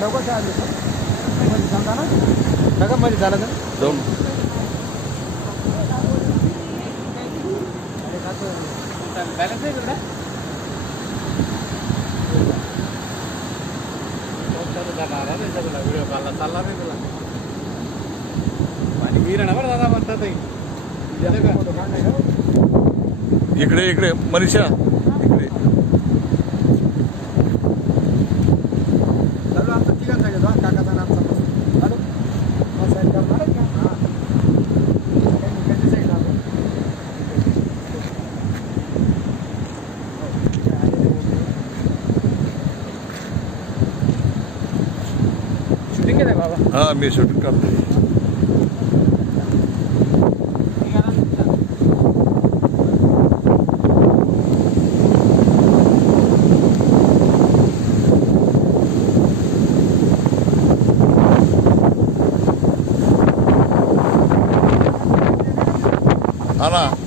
लवकर आले मध्ये सांगा ना नका मध्ये झालं का जाऊन बॅलन्स आहे तिकडे व्हिडिओ कॉलला चालला नाही तुला आणि गिरण बरं दादा म्हणतात इकडे इकडे मनीषा इकडे चालू आमचं तिघांचा घेतो काकाचा नामचा चालू साईड करणार आहे का हां साईड शूटिंग केलं बाबा हां मी शूटिंग करतो हा ना